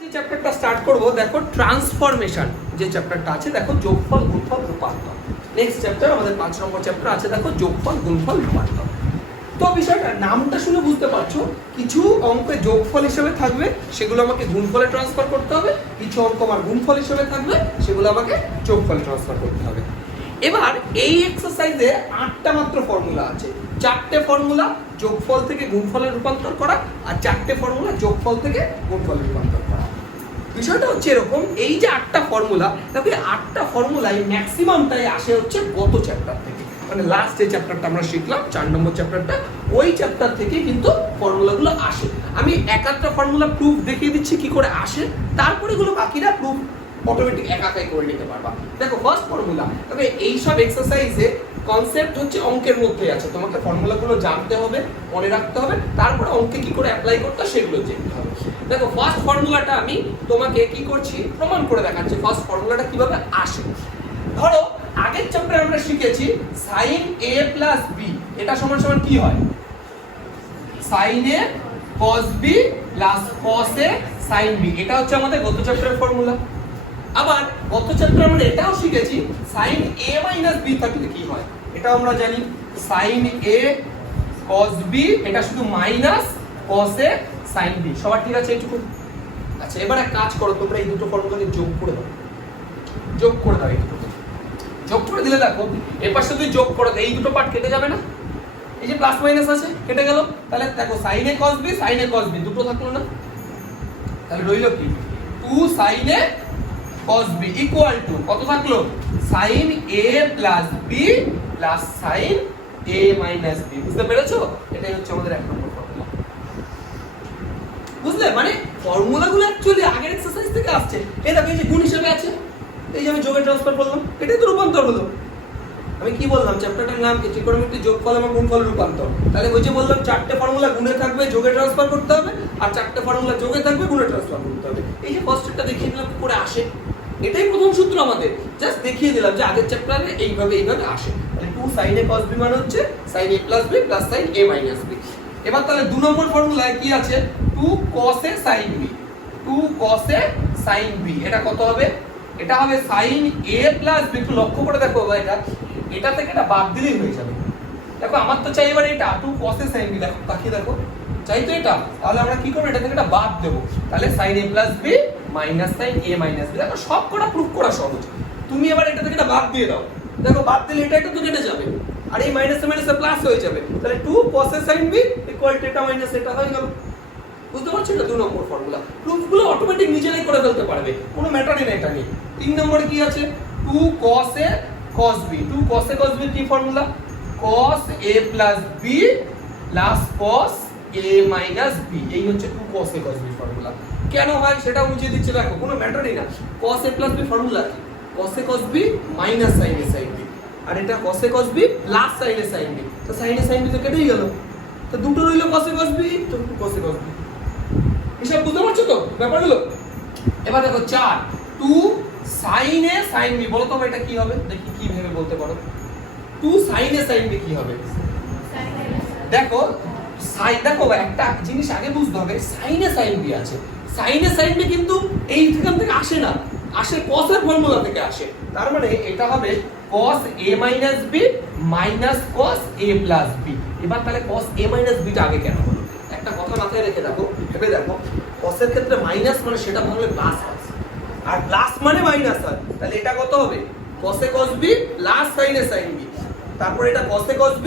যে চ্যাপ্টারটা স্টার্ট করব দেখো ট্রান্সফরমেশন যে চ্যাপ্টারটা আছে দেখো যোগফল গুণফল রূপান্তর। নেক্সট চ্যাপ্টার আমাদের 5 নম্বর চ্যাপ্টার আছে দেখো যোগফল গুণফল রূপান্তর। তো বিষয়টা নামটা শুনে বুঝতে পারছো, কিছু অঙ্কে যোগফল হিসেবে থাকবে সেগুলো আমাকে গুণফলে ট্রান্সফার করতে হবে, কিছু অঙ্ক আমার গুণফল হিসেবে থাকবে সেগুলো আমাকে যোগফলে ট্রান্সফার করতে হবে। এবার এই এক্সারসাইজে 8টা মাত্র ফর্মুলা আছে। 4টে ফর্মুলা যোগফল থেকে গুণফলে রূপান্তর করা আর 4টে ফর্মুলা যোগফল থেকে গুণফলে রূপান্তর করা। বিষয়টা হচ্ছে এরকম, এই যে 8টা ফর্মুলা, তবে 8টা ফর্মুলাই ম্যাক্সিমামটাই আসে হচ্ছে গত চ্যাপ্টার থেকে, মানে লাস্ট যে চ্যাপ্টারটা আমরা শিখলাম 4 নম্বর চ্যাপ্টারটা, ওই চ্যাপ্টার থেকে কিন্তু ফর্মুলাগুলো আসে। আমি এক একটা ফর্মুলা প্রুফ দেখিয়ে দিচ্ছি কি করে আসে, তারপরে এগুলো বাকিরা প্রুফ অটোমেটিক একাই করে নিতে পারবা। দেখো ফার্স্ট ফর্মুলা, তবে এই সব এক্সারসাইজে কনসেপ্ট হচ্ছে অঙ্কের মধ্যে আছে, তোমাকে ফর্মুলাগুলো জানতে হবে, মনে রাখতে হবে, তারপরে অঙ্কে কি করে অ্যাপ্লাই করতে সেগুলো জানতে হবে। দেখো ফার্স্ট ফর্মুলাটা আমি তোমাকে কি করছি প্রমাণ করে দেখাচ্ছি ফার্স্ট ফর্মুলাটা কিভাবে আসে। ধরো আগের চ্যাপ্টারে আমরা শিখেছি sin a plus b এটা সমান সমান কি হয়, sin a cos b plus cos a sin b, এটা হচ্ছে আমাদের গত চ্যাপ্টারের ফর্মুলা। আবার গত চ্যাপ্টারে আমরা এটাও শিখেছি sin a minus b থাকলে কি হয়, এটা আমরা জানি sin a cos b এটা শুধু minus cos a sin b। সবার ঠিক আছে এইটুকু? আচ্ছা এবার এক কাজ করো, তোমরা এই দুটো ফর্মুলাকে যোগ করে দাও, যোগ করে দাও। এই দুটো যোগ করে দিলে দেখো এর পাশে যদি যোগ করো এই দুটো পার্ট কেটে যাবে না, এই যে প্লাস মাইনাস আছে কেটে গেল, তাহলে দেখো sin a cos b sin a cos b দুটো থাকলো না, তাহলে রইল কি 2 sin a cos b equal to কত থাকলো sin a plus b plus sin a minus b। বুঝতে পেরেছো? এটাই হচ্ছে আমাদের এক নম্বর ফর্মুলা। বুঝলে, মানে ফর্মুলাগুলো অ্যাকচুয়ালি আগের এক্সারসাইজ থেকে আসছে। এই দেখো এই যে গুণ হিসেবে আছে, এই যে আমি যোগে ট্রান্সফার করলাম, এটাই তো রূপান্তর হলো। আমি কি বললাম চ্যাপ্টারটার নাম কি, ত্রিকোণমিতিক যোগফল এবং গুণফল রূপান্তর। তাহলে ওই যে বললাম 4টে ফর্মুলা গুণে থাকবে যোগে ট্রান্সফার করতে হবে, আর 4টে ফর্মুলা যোগে থাকবে গুণে ট্রান্সফার করতে হবে। এই যে ফার্স্টটা দেখিয়ে দিলাম কি করে আসে, এটাই প্রথম সূত্র আমাদের, জাস্ট দেখিয়ে দিলাম যে আগের চ্যাপ্টারে এইভাবে আসে। তাহলে 2 sin a cos b মানে হচ্ছে sin a plus b plus sin a minus b। এবার তাহলে 2 নম্বর ফর্মুলায় কি আছে 2 cos a sin b, 2 cos a sin b এটা কত হবে, এটা হবে sin a plus b। একটু লক্ষ্য করে দেখো বাবা, এটা থেকে এটা বাদ দিলেই হয়ে যাবে। দেখো আমার তো চাই এবার এটা 2 cos a sin b, দেখো তাকিয়ে দেখো চাই তো এটা, তাহলে আমরা কি করব এটা থেকে এটা বাদ দেব, তাহলে sin a plus b minus sin a minus b। দেখো সব কটা প্রুফ করা সহজ, তুমি এবার এটা থেকে এটা বাদ দিয়ে দাও, দেখো বাদ দিলে এটা তো কেটে যাবে, আর এই মাইনাসে মাইনাসে প্লাস হয়ে যাবে, তাহলে 2 cos a sin b equal to এটা মাইনাস এটা হয়ে গেল। বুঝতে পারছো? এটা 2 নম্বর ফর্মুলা, প্রুফগুলো অটোমেটিক নিজেরাই করে ফেলতে পারবে, কোনো ম্যাটারই না এটা নিয়ে। 3 নম্বরে কি আছে 2 cos a cos b, 2 cos a cos b কি formula, cos a plus b plus cos a minus b, এই হচ্ছে 2 cos a cos b formula. কেন হয় সেটা বুঝিয়ে দিচ্ছি, দেখো কোনো ম্যাটারই না। cos a plus b formula কি, cos a cos b minus sin a sin b, আর এটা cos a cos b plus sin a sin b, তো sin a sin b তো কেটেই গেল, তো দুটো রইল cos a cos b তো cos a cos b। এসব বুঝতে পারছো তো ব্যাপারগুলো? এবার দেখো 4 2 sin a sin b, বলো তো এটা কি হবে, দেখি কি ভেবে বলতে পারো। 2 sin a sin b কি হবে, দেখো দেখো একটা জিনিস আগে বুঝতে হবে, sin a sin b আছে, sin a sin b কিন্তু এইখান থেকে আসে না, আসে cos এর ফর্মুলা থেকে আসে, তার মানে এটা হবে cos a minus b minus cos a plus b। এবার তাহলে cos a minus b টা আগে কেন হলো, একটা কথা মাথায় রেখে দেখো, ভেবে দেখো cos এর ক্ষেত্রে মাইনাস মানে সেটা ভাঙলে প্লাস হয়, আর প্লাস মানে মাইনাস হয়, তাহলে এটা কত হবে cos a cos b plus sin a sin b, তারপর এটা cos a cos b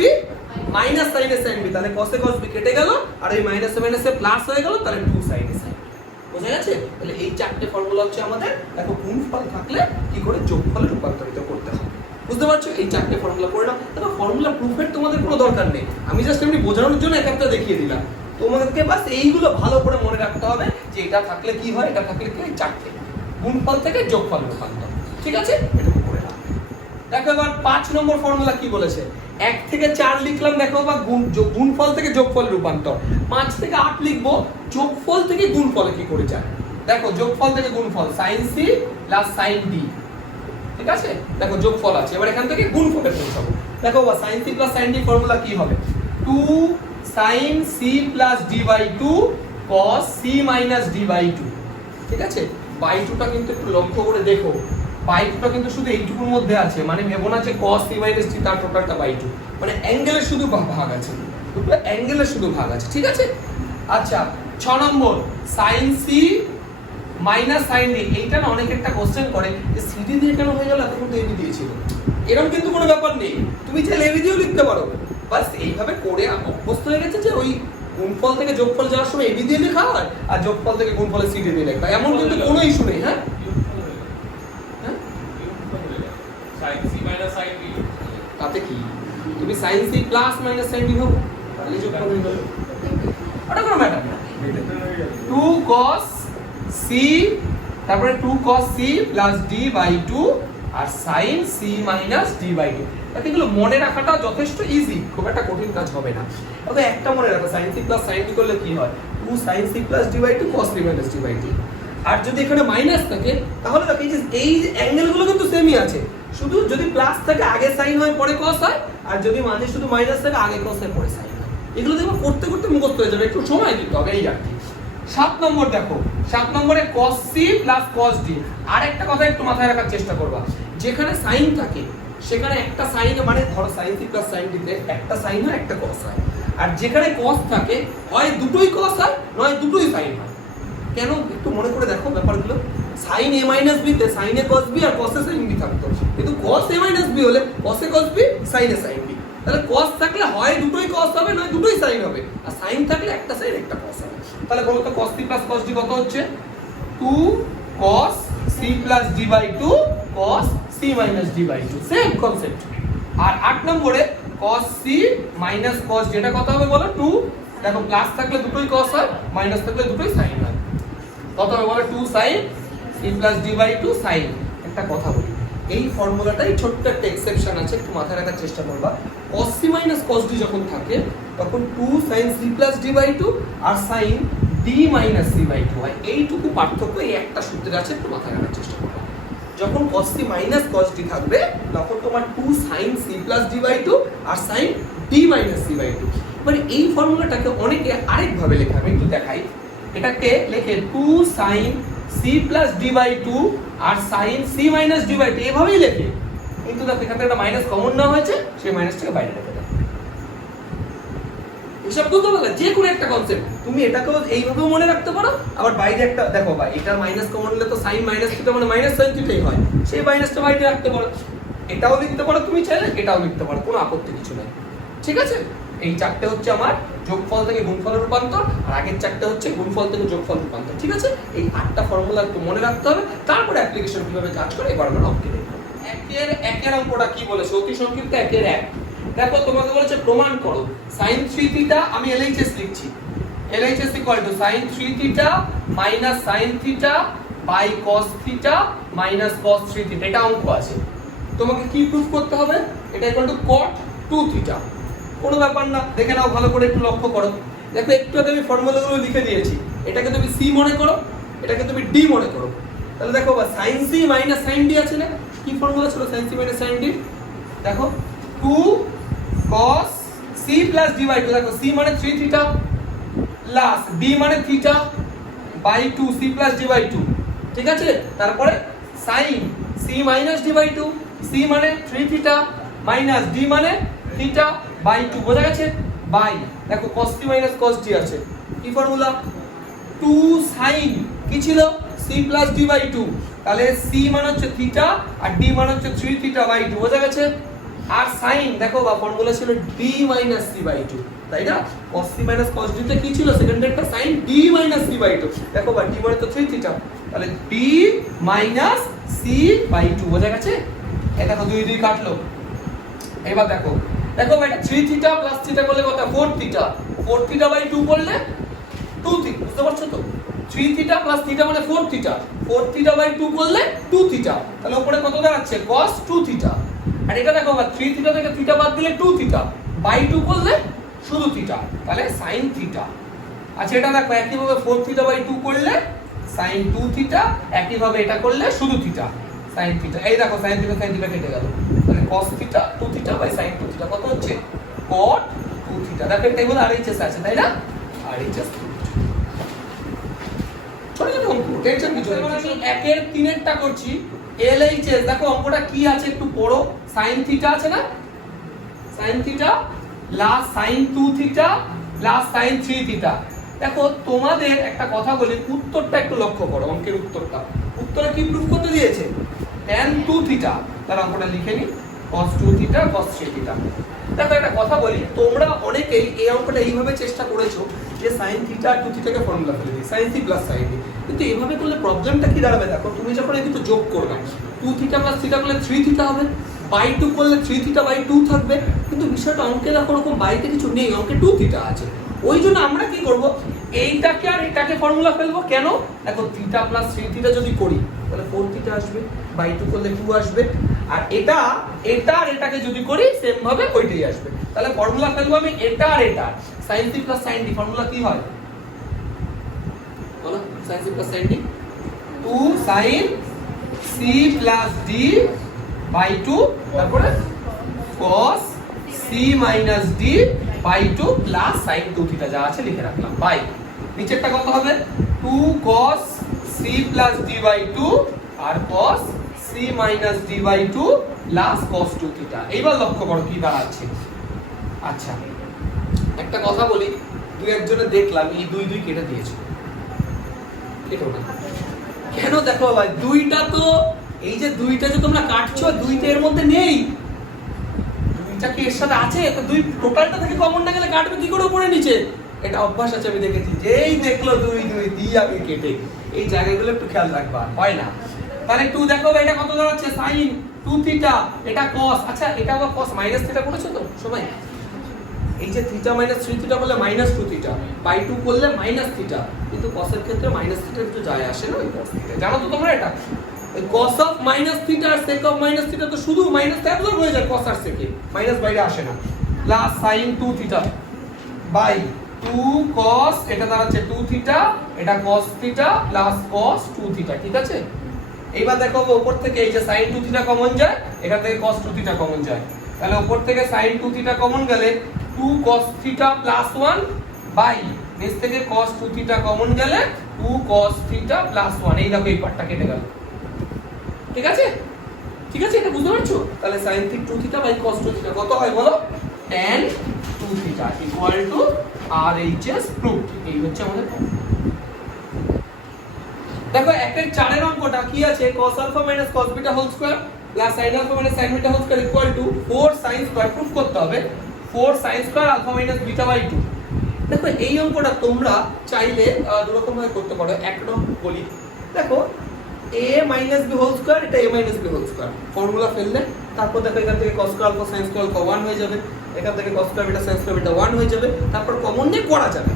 minus sin a sin b, তাহলে cos a cos b কেটে গেল, আর এই মাইনাসে মাইনাসে প্লাস হয়ে গেল, তাহলে 2 sin a sin b। বুঝা গেছে? তাহলে এই 4টে ফর্মুলা হচ্ছে আমাদের, দেখো গুণফল থাকলে কি করে যোগফলে রূপান্তরিত করতে হয়। বুঝতে পারছো? এই 4টে ফর্মুলা করে নাও। দেখো ফর্মুলা প্রুফের তোমাদের কোনো দরকার নেই, আমি জাস্ট এমনি বোঝানোর জন্য এক একটা দেখিয়ে দিলাম, তোমাদেরকে বাস এইগুলো ভালো করে মনে রাখতে হবে যে এটা থাকলে কি হয়, এটা থাকলে কি হয়, 4টে গুণফল থেকে যোগফল রূপান্তর। ঠিক আছে, এটা করে নাও। দেখো এবার 5 নম্বর ফর্মুলা কি বলেছে, 1 থেকে 4 লিখলাম, দেখো বা গুণফল থেকে যোগফল রূপান্তর। 5 থেকে 8 লিখবো যোগফল থেকে গুণফলে কি করে যায়, দেখো যোগফল থেকে গুণফল sin c plus sin d। ঠিক আছে, দেখো যোগফল আছে, এবার এখান থেকে গুণফলে পৌঁছাবো। দেখো বা sin c plus sin d formula কি হবে, 2 sin c plus d by 2 cos c minus d by 2। ঠিক আছে? বাই টুটা কিন্তু একটু লক্ষ্য করে দেখো, বাই টুটা কিন্তু শুধু এইটুকুর মধ্যে আছে, মানে ভেবো না যে cos c minus t তার টোটালটা বাই টু, মানে অ্যাঙ্গেলের শুধু ভাগ আছে, দুটো অ্যাঙ্গেলের শুধু ভাগ আছে, ঠিক আছে? আচ্ছা 6 নম্বর sin c minus sin d, এইটা না অনেক একটা কোশ্চেন করে যে cd দিয়ে কেন হয়ে গেল, এতক্ষণ তো ab দিয়েছিল। এরকম কিন্তু কোনো ব্যাপার নেই, তুমি চাইলে ab দিয়েও লিখতে পারো, বাস এইভাবে করে অভ্যস্ত হয়ে গেছে যে ওই গুণফল থেকে যোগফল যাওয়ার সময় ab দিয়ে লেখা হয় আর যোগফল থেকে গুণফলে cd দিয়ে লেখা হয়, এমন কিন্তু কোনো ইস্যু নেই। হ্যাঁ sin c minus sin d, তাতে কি, তুমি sin c plus minus sin d ভাবো, তাহলে যোগফল হয়ে গেল, ওটা কোনো ম্যাটার না। 2 cos c, তারপরে 2 cos c plus d by 2 আর sin c minus d by 2, এগুলো মনে রাখাটা যথেষ্ট ইজি, খুব একটা কঠিন কাজ হবে না। তবে একটা মনে রাখো, sin c plus sin d করলে কি হয়, 2 sin c plus d by 2 cos c minus d by 2। আর যদি এখানে মাইনাস থাকে তাহলে দেখো এই যে অ্যাঙ্গেলগুলো কিন্তু সেমই আছে, শুধু যদি প্লাস থাকে আগে sin হয় পরে cos হয়, আর যদি মানে শুধু মাইনাস থাকে আগে cos হয় পরে sin হয়। এগুলো দেখো করতে করতে মুখস্থ হয়ে যাবে, একটু সময় দিতে হবে এই আর কি। 7 নম্বর দেখো, 7 নম্বরে cos c plus cos d, আর একটা কথা একটু মাথায় রাখার চেষ্টা করবা, যেখানে sin থাকে সেখানে একটা sin, মানে ধরো sin c plus sin d তে একটা sin হয় একটা cos হয়, আর যেখানে cos থাকে হয় দুটোই cos হয় নয় দুটোই sin হয়। কেন একটু মনে করে দেখো ব্যাপারগুলো, sin a minus b তে sin a cos b R cos a sin b থাকতো, কিন্তু cos a minus b হলে cos a cos b sin a sin b, তাহলে cos থাকলে হয় দুটোই cos হবে নয় দুটোই sin হবে, আর sin থাকলে একটা sin একটা cos হবে। তাহলে বলো তো cos c plus cos d কত হচ্ছে, 2 cos c plus d by 2 cos c minus d by 2, same concept. আর 8 নম্বরে cos c minus cos d, এটা কত হবে বলো, 2, দেখো প্লাস থাকলে দুটোই cos হয়, মাইনাস থাকলে দুটোই sin হয়, কত হবে বলো, 2 sin c plus d by 2 sin। একটা কথা বলি, এই ফর্মুলাটাই ছোট্ট একটা এক্সেপশন আছে, একটু মাথায় রাখার চেষ্টা করবা। cos c minus cos d যখন থাকে তখন 2 sin c plus d by 2 আর sin d minus c by 2 হয়, এইটুকু পার্থক্য এই একটা সূত্রে আছে, একটু মাথায় রাখার চেষ্টা করবা। যখন cos c minus cos d থাকবে তখন তোমার 2 sin c plus d by 2 আর sin d minus c by 2। মানে এই ফর্মুলাটাকে অনেকে আরেকভাবে লেখে, আমি একটু দেখাই। এটাকে লেখে 2 sin c plus d by 2 আর sin c minus d by 2, এভাবেই লেখে, কিন্তু দেখো এখান থেকে একটা মাইনাস কমন নেওয়া হয়েছে, সেই মাইনাসটাকে বাইরে রেখে দাও। হিসাব করতে পারলে যে কোনো একটা কনসেপ্ট তুমি এটাকেও এইভাবেও মনে রাখতে পারো, আবার বাইরে একটা দেখো ভাই, এটার মাইনাস কমন নিলে তো sin মাইনাস থিটা মানে মাইনাস sin থিটাই হয়, সেই মাইনাসটা বাইরে রাখতে পারো, এটাও লিখতে পারো তুমি চাইলে, এটাও লিখতে পারো, কোনো আপত্তি কিছু নাই, ঠিক আছে? এই চারটে হচ্ছে আমার যোগফল থেকে গুণফলের রূপান্তর, আর আগের চারটে হচ্ছে গুণফল থেকে যোগফল রূপান্তর, ঠিক আছে? এই 8টা ফর্মুলা একটু মনে রাখতে হবে, তারপরে অ্যাপ্লিকেশন কিভাবে কাজ করে এবার আমরা অঙ্কে দেখব। একের অঙ্কটা কি বলেছে, অতি সংক্ষিপ্ত 1-1। দেখো তোমাকে বলেছে প্রমাণ করো sin 3 থিটা, আমি LHS লিখছি, LHS = sin 3 theta minus sin theta by cos theta minus cos 3 theta, এটা অঙ্ক আছে। তোমাকে কি প্রুফ করতে হবে, এটা = cot 2 থিটা। কোনো ব্যাপার না, দেখে নাও ভালো করে, একটু লক্ষ্য করো। দেখো একটু আগে আমি ফর্মুলাগুলো লিখে দিয়েছি, এটাকে তুমি c মনে করো, এটাকে তুমি d মনে করো। তাহলে দেখো বা sin c minus sin d আছে না, কি ফর্মুলা ছিল sin c minus sin d, দেখো 2 cos c plus d by 2, দেখো c মানে 3 থিটা প্লাস d মানে theta by 2 c plus d by 2, ঠিক আছে? তারপরে sin c minus d by 2, c মানে 3 থিটা মাইনাস d মানে থিটা বাই 2, বোঝা গেছে? বাই দেখো cos c minus cos d আছে, কি ফর্মুলা, 2 sin কি ছিল c plus d by 2, তাহলে c মানে হচ্ছে থিটা আর d মানে হচ্ছে 3 থিটা বাই 2, বোঝা গেছে? আর sin দেখো বা ফর্মুলা ছিল d minus c by 2, তাই না? cos c minus cos d তে কি ছিল, সেকেন্ড একটা sin d minus c by 2, দেখো বা d মানে তো 3 থিটা, তাহলে d minus c by 2, বোঝা গেছে? এটা তো 2 2 কাটলো। এবার দেখো দেখো এটা 3 থিটা প্লাস থিটা করলে কত, 4 থিটা, 4 থিটা বাই 2 করলে 2 থিটা, বুঝতে পারছো তো? 3 থিটা প্লাস থিটা মানে 4 থিটা, 4 থিটা বাই 2 করলে 2 থিটা, তাহলে উপরে কত দাঁড়াচ্ছে, cos 2 থিটা। আর এটা দেখো 3 থিটা থেকে থিটা বাদ দিলে 2 থিটা বাই 2 করলে শুধু থিটা, তাহলে sin থিটা। আচ্ছা এটা দেখো একইভাবে 4 থিটা বাই 2 করলে sin 2 থিটা, একইভাবে এটা করলে শুধু থিটা sin থিটা। এই দেখো sin থিটা কেটে গেল, তাহলে cos theta 2 theta by sin 2 theta কত হচ্ছে, cot 2 থিটা। দেখো টেবিল RHS আছে, তাই না? RHS ছোট ছোট অঙ্ক টেনশন কিছু নেই। আমি 1 এর 3 এরটা করছি LHS। দেখো অঙ্কটা কি আছে একটু পড়ো। sin থিটা আছে না, sin theta plus sin 2 theta plus sin 3 theta. দেখো তোমাদের একটা কথা বলি, উত্তরটা একটু লক্ষ্য করো, অঙ্কের উত্তরটা। উত্তরে কি প্রুফ করতে দিয়েছে? tan 2 থিটা, তার অঙ্কটা লিখে নি, cos 2 থিটা cos 3 থিটা। দেখো একটা কথা বলি, তোমরা অনেকেই এই অঙ্কটা এইভাবে চেষ্টা করেছো যে sin থিটা আর 2 থিটাকে ফর্মুলা ফেলে দিই, sin c plus sin d। কিন্তু এইভাবে করলে প্রবলেমটা কি দাঁড়াবে? দেখো তুমি যখন এই দুটো যোগ করবে, 2 থিটা প্লাস থিটা করলে 3 থিটা হবে, বাই 2 করলে 3 থিটা বাই 2 থাকবে। কিন্তু বিষয়টা অঙ্কে দেখো ওরকম বাইতে কিছু নেই, অঙ্কে 2 থিটা আছে। ওই জন্য আমরা কি করব, এইটাকে আর এটাকে ফর্মুলা ফেলবো। কেন? দেখো থিটা প্লাস 3 থিটা যদি করি তাহলে 4 থিটা আসবে, বাই 2 করলে 2 আসবে, আর এটা আর এটাকে যদি করি সেম ভাবে ওইটাই আসবে। তাহলে ফর্মুলা ফেলবো আমি এটা আর এটা, sin c plus sin d। Formula কি হয় বলো? sin c plus sin d 2 sin c plus d by 2, তারপরে cos c minus d by 2 plus sin 2 theta যা আছে লিখে রাখলাম বাই নিচেরটা কত হবে 2 cos c plus d by 2 আর cos c minus d by 2 plus cos 2 theta. এইবার লক্ষ্য করো কি দাঁড়াচ্ছে। আচ্ছা একটা কথা বলি, দুই একজনে দেখলাম এই 2 2 কেটে দিয়েছে, কেটো না কেন? দেখো ভাই দুইটা তো, এই যে দুইটা যে তোমরা কাটছো, দুইটা এর মধ্যে নেই, দুইটা কি এর সাথে আছে? তো দুই টোটালটা থেকে কমন না গেলে কাটবে কি করে উপরে নিচে? এটা অভ্যাস আছে, আমি দেখেছি, যেই দেখলো 2 2 দিয়ে আমি কেটে। এই জায়গাগুলো একটু খেয়াল রাখবা, হয় না। তাহলে 2 দেখো এটা কত দাঁড়াচ্ছে sin 2 থিটা, এটা cos। আচ্ছা এটা আবার cos মাইনাস থিটা করেছো তো সবাই? এই যে থিটা মাইনাস 3 থিটা করলে মাইনাস 2 থিটা, বাই 2 করলে মাইনাস থিটা, কিন্তু cos এর ক্ষেত্রে মাইনাস থিটা কিছু যায় আসে না, ওই cos থিটা জানো তো তোমরা। এটা ওই cos অফ মাইনাস থিটা আর sec অফ মাইনাস থিটা তো শুধু মাইনাস অ্যাবজর্ব হয়ে যায় cos আর sec এ, মাইনাস বাইরে আসে না। Plus sin 2 theta by 2 cos, এটা দাঁড়াচ্ছে 2 থিটা, এটা cos theta plus cos 2 theta, ঠিক আছে? এইবার দেখো উপর থেকে এই যে sin 2 থিটা কমন যায়, এখান থেকে cos 2 থিটা কমন যায়, তাহলে উপর থেকে sin 2 থিটা কমন গেলে 2 cos থিটা প্লাস 1 বাই নিচ থেকে cos 2 থিটা কমন গেলে 2 cos থিটা প্লাস 1। এই দেখো এই পার্টটা কেটে গেল, ঠিক আছে? ঠিক আছে, এটা বুঝতে পারছো? তাহলে sin 2 theta by cos 2 theta কত হয় বলো? tan 2 theta equal to RHS proved. এই হচ্ছে আমাদের। দেখো একটা 4 এর অঙ্কটা কি আছে? cos alpha minus cos beta whole square plus sin alpha minus sin beta whole square equal to 4 sin square. Proof করতে হবে 4 sin square alpha minus beta by 2। দেখো এই অঙ্কটা তোমরা চাইলে দুই রকম ভাবে করতে পারো। একরকম বলি, দেখো a minus b whole square, এটা a minus b whole square, formula ফেললে তারপর দেখো এখান থেকে cos square alpha sin square alpha 1 হয়ে যাবে, এখান থেকে cos square beta sin square beta 1 হয়ে যাবে, তারপর কমন নিয়ে করা যাবে।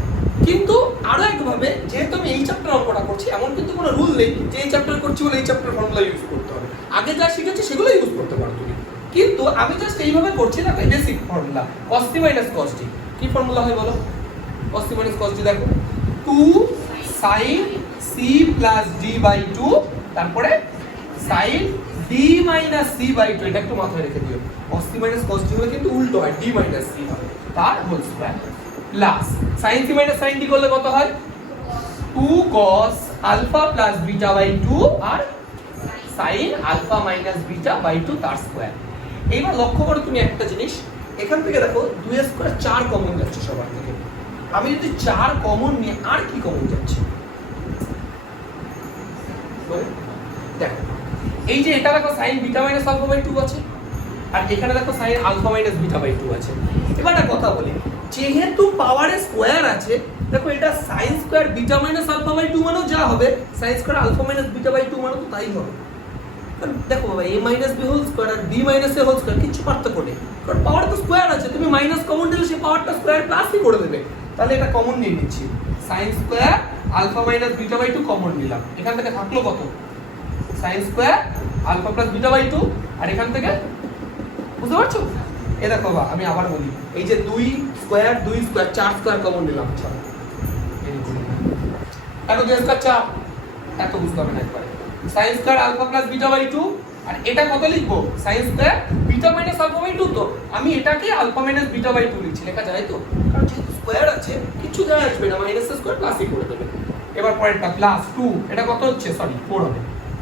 কিন্তু আরো একভাবে, যেহেতু আমি এই চ্যাপ্টার অঙ্কটা করছি, এমন কিন্তু কোনো রুল নেই যে এই চ্যাপ্টার করছি বলে এই চ্যাপ্টার ফর্মুলা ইউজ করতে হবে। আগে যা শিখেছি সেগুলো ইউজ করতে পারো তুমি, কিন্তু আমি জাস্ট এইভাবে করছি না, basic formula cos c minus cos d। কি ফর্মুলা হয় বলো? cos c minus cos d দেখো 2 sin c plus d by 2, তারপরে sin d minus c by 2। এটা একটু মাথায় রেখে দিও, cos c minus cos d হলে কিন্তু উল্টো হয়, d মাইনাস c হবে, তার whole square plus sin c minus sin d করলে কত হয়? 2 cos alpha plus beta by 2 আর sin alpha minus beta by 2 তার স্কয়ার। এইবার লক্ষ্য করো তুমি একটা জিনিস, এখান থেকে দেখো 2 এর স্কয়ার 4 কমন যাচ্ছে সবার থেকে। আমি যদি 4 কমন নিয়ে আর কি কমন যাচ্ছে দেখো, এই যে এটা দেখো sin beta minus alpha by 2 আছে, আর এখানে দেখো sin alpha minus beta by 2 আছে। এবার একটা কথা বলি, যেহেতু পাওয়ারে স্কয়ার আছে, দেখো এটা sin square beta minus alpha by 2 মানেও যা হবে, sin square alpha minus beta by 2 মানেও তো তাই হবে। কারণ দেখো বাবা, a minus b whole square আর b minus a whole square কিছু পার্থক্য নেই, কারণ পাওয়ার তো স্কয়ার আছে, তুমি মাইনাস কমন দিলে সেই পাওয়ারটা স্কয়ার প্লাসই করে দেবে। তাহলে এটা কমন নিয়ে নিচ্ছি, sin square alpha minus beta by 2 common নিলাম, এখান থেকে থাকলো কত? sin square alpha plus beta by 2, আর এখান থেকে বুঝতে পারছো? এ দেখো বাবা, আমি আবার বলি, এই যে 2 স্কয়ার 4 স্কয়ার কমন নিলাম, চলো এত 2 স্কয়ার 4, এত বুঝতে হবে না একবারে। sin square alpha plus beta by 2, আর এটা কত লিখবো? sin square beta minus alpha by 2, তো আমি এটাকে আলফা মাইনাস বিটা বাই 2 লিখছি, লেখা যায় তো? কারণ যেহেতু স্কয়ার আছে কিছু যায় আসবে না, মাইনাস স্কয়ার প্লাসই করে দেবে। এবার পরেরটা প্লাস 2, এটা কত হচ্ছে, সরি 4 হবে,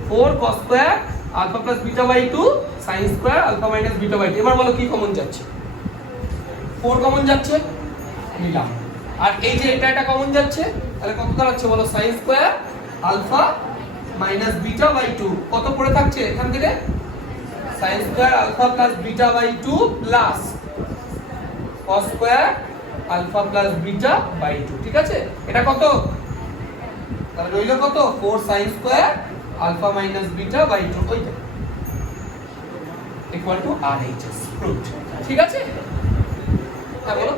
4 cos square alpha plus beta by 2 sin square alpha minus beta by 2। এবার বলো কি কমন যাচ্ছে, 4 কমন যাচ্ছে, নিলাম। আর এই যে এটা কমন যাচ্ছে, তাহলে কত দাঁড়াচ্ছে বলো, sin square alpha minus beta by 2, কত পড়ে থাকছে এখান থেকে, sin square alpha plus beta by 2 plus cos square alpha plus beta by 2, ঠিক আছে। এটা কত, তাহলে রইল কত, 4 sin square alpha minus beta by 2, ওইটা ইকুয়াল টু RHS প্রুভড, ঠিক আছে। হ্যাঁ বলো।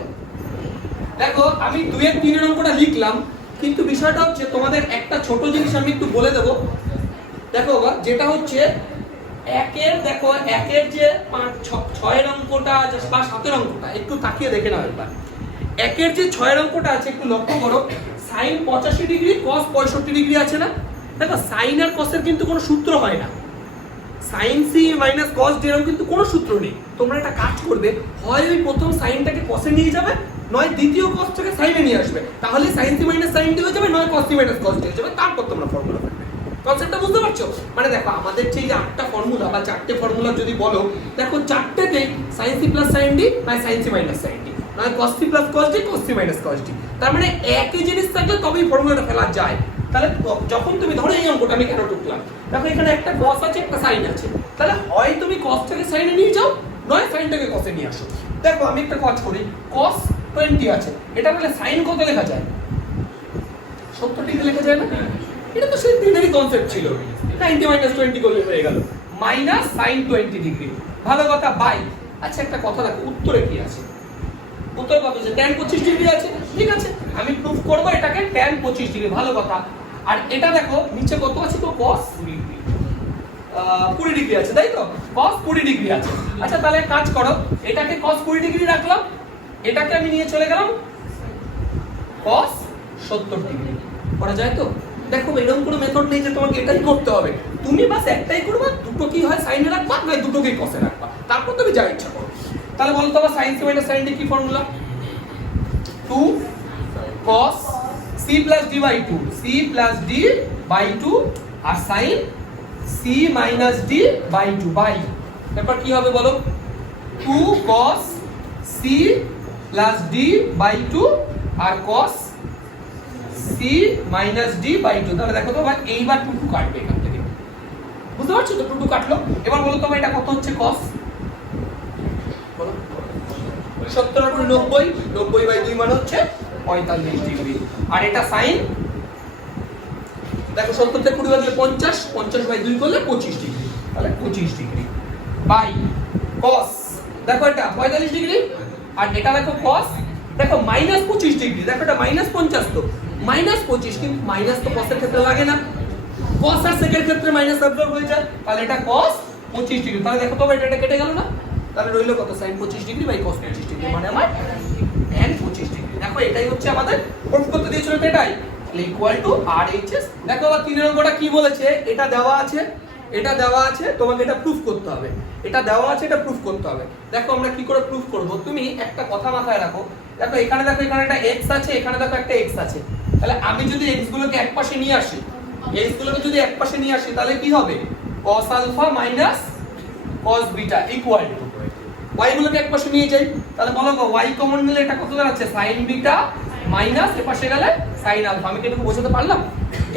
দেখো আমি 2 এর 3 এর অঙ্কটা লিখলাম, কিন্তু বিষয়টা হচ্ছে তোমাদের একটা ছোট জিনিস আমি একটু বলে দেব। দেখো বাবা, যেটা হচ্ছে দেখো একের যে 6 এর অঙ্কটা আছে বা 7 এর অঙ্কটা একটু তাকিয়ে দেখে নাও একবার। একের যে 6 এর অঙ্কটা আছে একটু লক্ষ্য করো, sin 85 ডিগ্রি cos 65 ডিগ্রি আছে না। দেখো sin আর cos এর কিন্তু কোনো সূত্র হয় না, sin c minus cos d এর কিন্তু কোনো সূত্র নেই। তোমরা একটা কাজ করবে, হয় ওই প্রথম সাইনটাকে cos এ নিয়ে যাবে, নয় দ্বিতীয় cosটাকে sin এ নিয়ে আসবে, তাহলে sin c minus sin d হয়ে যাবে, নয় cos c minus cos d হয়ে যাবে, তারপর তোমরা ফর্মুলা পাবে। কনসেপ্টটা বুঝতে পারছো? মানে দেখো আমাদের যে 8টা ফর্মুলা বা 4টে ফর্মুলা যদি বলো, দেখো 4টেতে sin c plus sin d বা sin c minus sin d, নয় cos c plus cos d, cos c minus cos d। তার মানে একই জিনিস থাকলে তবেই ফর্মুলাটা ফেলা যায়। তাহলে যখন তুমি ধরো এই অঙ্কটা আমি কেন টুকলাম, দেখো এখানে একটা cos আছে একটা sin আছে, তাহলে হয় তুমি cosটাকে sin এ নিয়ে যাও, নয় sinটাকে cos এ নিয়ে আসো। দেখো আমি একটা কাজ করি, cos 20 আছে, এটা তাহলে sin কত লেখা যায়, 70 ডিগ্রি লেখা যায় না? এটা তো সেই দিনেরই কনসেপ্ট ছিল, 90 মাইনাস 20 করলে হয়ে গেল, মাইনাস sin 20 ডিগ্রি। ভালো কথা, বাই। আচ্ছা একটা কথা দেখো, উত্তরে কি আছে, উত্তর কত আছে, tan 25 ডিগ্রি আছে, ঠিক আছে। আমি প্রুফ করব এটাকে tan 25 ডিগ্রি, ভালো কথা। আর এটা দেখো নিচে কত আছে, তো cos 20 ডিগ্রি আছে, তাই তো, cos 20 ডিগ্রি আছে। আচ্ছা তাহলে কাজ করো, এটাকে cos 20 ডিগ্রি রাখলাম, এটাকে আমি নিয়ে চলে গেলাম cos 70 ডিগ্রি। করা যায় তো? দেখো এরকম কোনো মেথড নেই যে তোমাকে এটাই করতে হবে, তুমি বাস একটাই করবা, দুটো কি হয় সাইনে রাখবা, না দুটোকে কসে রাখবা, তারপর তুমি যা ইচ্ছা করো। তাহলে বলো তো sin c minus sin d কি formula, 2 cos c plus d by 2, c plus d by 2 আর sin c minus d by 2 by, তারপর কি হবে বলো, 2 cos c plus d by 2 আর cos c minus d by 2। তাহলে দেখো তো ভাই এইবার 2 কাটবে এখান থেকে, বুঝতে পারছো তো, 2 কাটলো। এবার বলো তো এটা কত হচ্ছে cos, বলো 70 আর 90, 90 বাই 2 মানে হচ্ছে 45 ডিগ্রি। আর এটা sin, দেখো 70 থেকে 20 বাদলে 50, 50 বাই 2 করলে 25 ডিগ্রি, তাহলে 25 ডিগ্রি বাই cos, দেখো এটা 45 ডিগ্রি, আর এটা দেখো cos, দেখো মাইনাস 25 ডিগ্রি, দেখো এটা মাইনাস 50, তো মাইনাস 25, কিন্তু মাইনাস তো cos এর ক্ষেত্রে লাগে না, cos আর sec এর ক্ষেত্রে মাইনাস অ্যাবজর্ব হয়ে যায়, তাহলে এটা cos 25 ডিগ্রি। তাহলে দেখো তো এটা কেটে গেল না, তাহলে রইল কত, sin 25 degree by cos 25 degree, মানে আমার tan 25 ডিগ্রি। দেখো এটাই হচ্ছে আমাদের প্রুফ করতে দিয়েছিল, এটাই ইকুয়াল টু RHS। দেখো আবার 3 এর অঙ্কটা কি বলেছে, এটা দেওয়া আছে, এটা দেওয়া আছে, তোমাকে এটা প্রুফ করতে হবে, এটা দেওয়া আছে, এটা প্রুফ করতে হবে। দেখো আমরা কি করে প্রুফ করব, তুমি একটা কথা মাথায় রাখো, দেখো এখানে একটা x আছে, এখানে দেখো একটা x আছে, তাহলে আমি যদি x গুলোকে একপাশে নিয়ে আসি, x গুলোকে যদি একপাশে নিয়ে আসি, তাহলে কি হবে, cos alpha minus cos beta equal to y গুলোকে একপাশে নিয়ে যাই, তাহলে বলো y কমন নিলে এটা কত দাঁড়াচ্ছে, sin বিটা মাইনাস এপাশে গেলে sin আলফা। আমি কি এটাকে বোঝাতে পারলাম?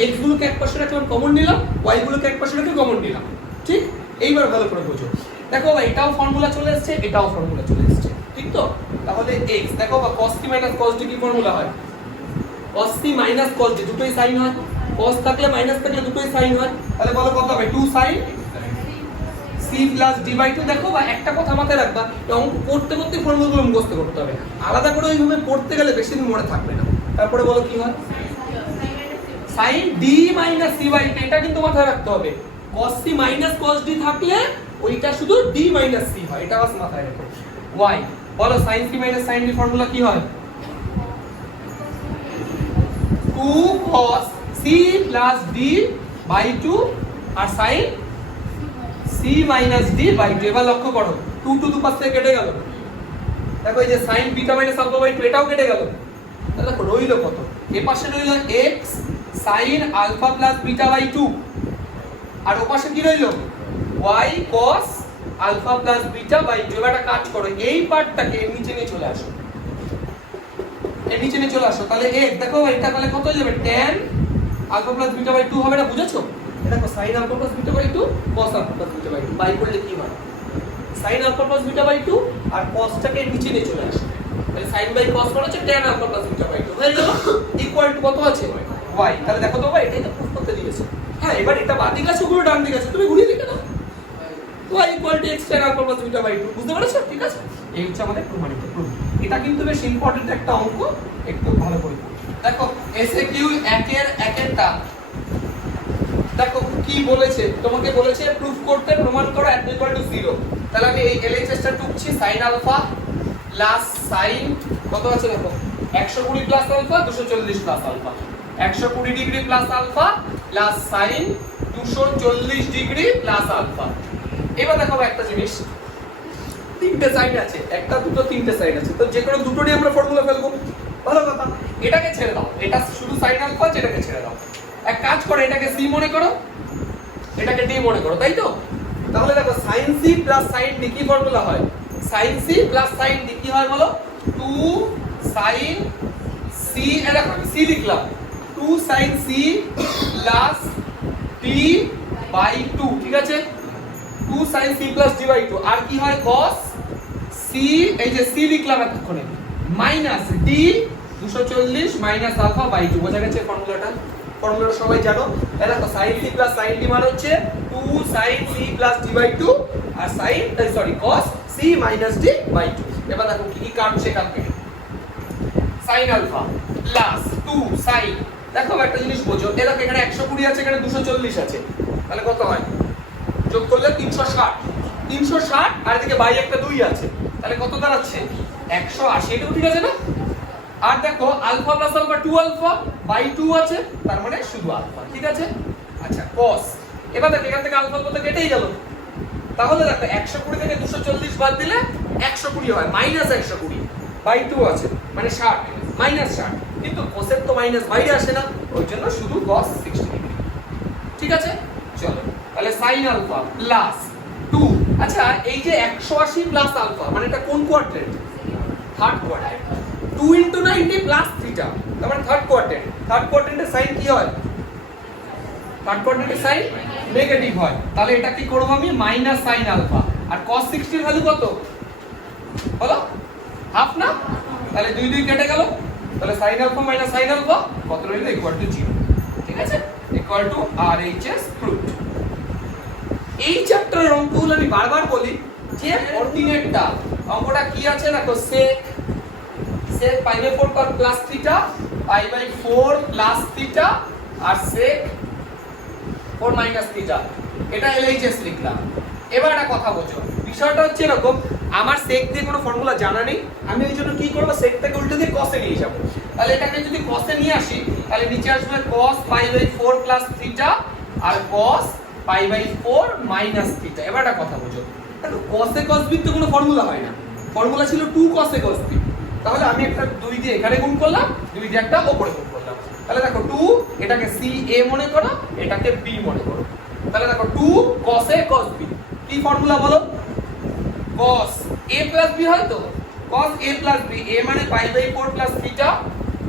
x গুলোকে একপাশে রাখলাম, কমন নিলাম, y গুলোকে একপাশে রেখে কমন নিলাম, ঠিক। এইবার ভালো করে বোঝো, দেখো এটাও ফর্মুলা চলে এসেছে, এটাও ফর্মুলা চলে এসেছে, ঠিক তো। তাহলে x দেখো cos c minus cos d কি ফর্মুলা হয়, cos c minus cos d, দুটোই sin হয়, cos থাকলে মাইনাস থাকলে দুটোই sin হয়, তাহলে বলো কত হবে, 2 sin c plus d by 2। দেখো বা একটা কথা মাথায় রাখবা, অঙ্ক করতে করতে ফর্মুলাগুলো মুখস্থ করতে হবে, আলাদা করে ওইভাবে পড়তে গেলে বেশি দিন মনে থাকবে না। তারপরে বলো কি হয়, sin d minus c by 2, এটা কিন্তু মাথায় রাখতে হবে, cos c minus cos d থাকলে ওইটা শুধু d minus c হয়, এটা বাস মাথায় রাখো। y বলো sin c minus sin d formula কি হয়, 2 cos c plus d by 2 আর sin c minus d by 2। এবার লক্ষ্য করো 2 টু দুপাশ থেকে কেটে গেল, দেখো এই যে sin beta minus alpha by 2 এটাও কেটে গেল, তাহলে দেখো রইল কত, এই পাশে রইল x sin alpha plus beta by 2 আর ওপাশে কি রইল y cos alpha plus beta by 2। এবার একটা কাজ করো, এই পার্টটাকে এর নিচে নিয়ে চলে আসো, এর নিচে নিয়ে চলে আসো। তাহলে এক দেখো এটা তাহলে কত হয়ে যাবে tan alpha plus beta by 2 হবে না, বুঝেছো? এটা দেখো sin alpha plus beta by 2 cos alpha plus beta by 2 by করলে কি হয় sin alpha plus beta by 2 আর cosটাকে নিচে নিয়ে চলে আসো। তাহলে sin বাই cos মানে হচ্ছে tan alpha plus beta by 2 হয়ে গেল ইকুয়াল টু কত আছে y। তাহলে দেখো তো ভাই এটাই তো প্রুফ করতে দিয়েছে। হ্যাঁ এবার এটা বাদ দিকে আছে পুরো ডান দিকে আছে, তুমি ঘুরিয়ে লিখে দাও y equal to x tan alpha plus beta by 2। বুঝতে পেরেছো? ঠিক আছে, এই হচ্ছে আমাদের প্রমাণিত প্রুফ। এটা কিন্তু বেশ ইম্পর্টেন্ট একটা অঙ্ক, একটু ভালো করে দেখো। এসএকিউ একেরটা দেখো কি বলেছে, তোমাকে বলেছে প্রুফ করতে, প্রমাণ করো at equal to 0। তাহলে আমি এই LHS টা টুকছি sin আলফা প্লাস sin কত আছে দেখো 120 plus alpha 240 plus alpha 120 degree plus alpha plus sin 240 degree plus alpha. এবার দেখো একটা জিনিস, তিনটে সাইড আছে, একটা দুটো তিনটে সাইড আছে, তো যে কোনো দুটো নিয়ে আমরা ফর্মুলা ফেলবো, ভালো কথা। এটাকে ছেড়ে দাও, এটা শুধু sin আলফা, এটাকে ছেড়ে দাও। এক কাজ করো, এটাকে c মনে করো, এটাকে d মনে করো, তাই তো? তাহলে দেখো sin c plus sin d কি ফর্মুলা হয়? sin c plus sin d কি হয় বলো? 2 sin c, এটা আমি c লিখলাম, 2 sin c plus d by 2, ঠিক আছে? 2 sin c plus d by 2 আর কি হয় cos c, এই যে c লিখলাম এতক্ষণে, minus d 240 minus alpha by 2। বোঝা গেছে ফর্মুলাটা? ফর্মুলাটা সবাই জানো। তাহলে দেখো sin c plus sin d মানে হচ্ছে 2 sin c plus d by 2 আর cos c minus d by 2। এবার দেখো কি কি কাটছে এখান থেকে, sin আলফা প্লাস 2 sin, দেখো একটা জিনিস বোঝো, এই দেখো এখানে 120 আছে, এখানে 240 আছে, তাহলে কত হয়? যোগ করলে 360, 360 আর এদিকে বাই একটা 2 আছে, তাহলে কত দাঁড়াচ্ছে 180। এটাও ঠিক আছে না? আর দেখো alpha plus alpha 2 alpha by 2 আছে, তার মানে শুধু আলফা, ঠিক আছে? আচ্ছা cos, এবার দেখো এখান থেকে আলফা কত কেটেই গেল, তাহলে দেখো 120 থেকে 240 বাদ দিলে 120 হয়, মাইনাস 120 বাই 2 আছে মানে 60 মাইনাস 60, কিন্তু cos এর তো মাইনাস বাইরে আসে না, ওই জন্য শুধু cos 60 ডিগ্রি। ঠিক আছে, চলো তাহলে sin আলফা প্লাস 2, আচ্ছা এই যে 180 প্লাস আলফা মানে এটা কোন quadrant? Third quadrant. 2 * 90 plus theta, তার মানে থার্ড কোয়াড্রেন্ট। থার্ড কোয়াড্রেন্টের সাইন কি হয়? থার্ড কোয়াড্রেন্টের সাইন নেগেটিভ হয়, তাহলে এটা কি করব আমি? মাইনাস sin আলফা। আর cos 60 এর ভ্যালু কত বলো? হাফ না? তাহলে 2 2 কেটে গেল, তাহলে sin alpha minus sin alpha কত রইল? Equal to 0। ঠিক আছে, ইকুয়াল টু RHS প্রুফড। এই চ্যাপ্টারের অঙ্কগুলো আমি বারবার বলি যে অর্ডিনেটটা অঙ্কটা কি আছে দেখো, sec π/4 প্লাস থিটা, π/4 প্লাস থিটা আর sec 4 মাইনাস থিটা, এটা LHS লিখলাম। এবার একটা কথা বোঝো, বিষয়টা হচ্ছে এরকম, আমার sec দিয়ে কোনো ফর্মুলা জানা নেই, আমি ওই জন্য কি করব, sec থেকে উল্টে দিয়ে cos এ নিয়ে যাব। তাহলে এটাকে যদি cos এ নিয়ে আসি, তাহলে নিচে আসবে cos π/4 প্লাস থিটা আর cos π/4 মাইনাস থিটা। এবার একটা কথা বোঝো, দেখো cos a cos b তো কোনো ফর্মুলা হয় না, ফর্মুলা ছিল 2 cos a cos b। তাহলে আমি একটা 2 দিয়ে এখানে গুণ করলাম, 2 দিয়ে একটা উপরে গুণ করলাম, তাহলে দেখো 2, এটাকে c a মনে করো, এটাকে b মনে করো। তাহলে দেখো 2 cos a cos b কি ফর্মুলা বলো? cos a প্লাস b হয় তো, cos a plus b, a মানে π/4 প্লাস থিটা